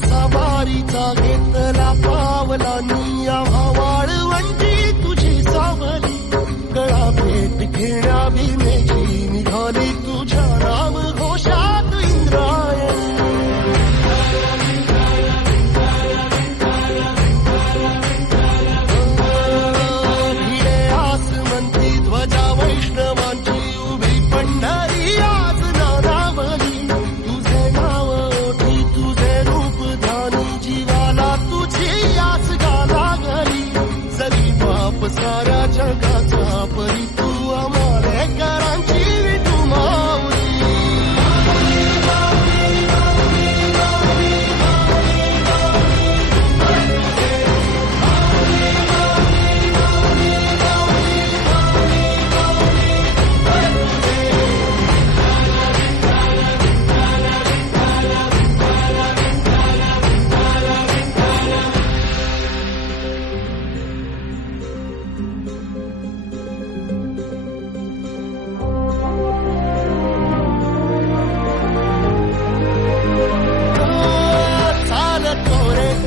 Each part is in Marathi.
सवारीचा घेतला पावलांनी आम्हा वाळवंटी तुझी सावली गळा भेट घेण्या भीमेची निघाली तुझ्या नाम घोषात इंद्रायणी भिडे आसमंती ध्वजा वैष्णवांची उभी पंढरी आज नानावली तुझे नाव ओठी तुझे रूप ध्यानी जीवाला तुझी आस गाला गली जरी बाप साऱ्या जगाचा परी तू आमालेकरांची विठू माऊली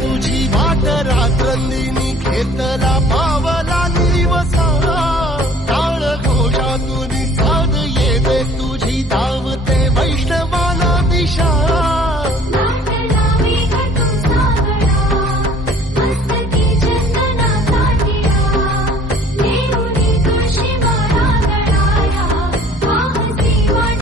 तुझी वाट रात्रंदिनी घेतला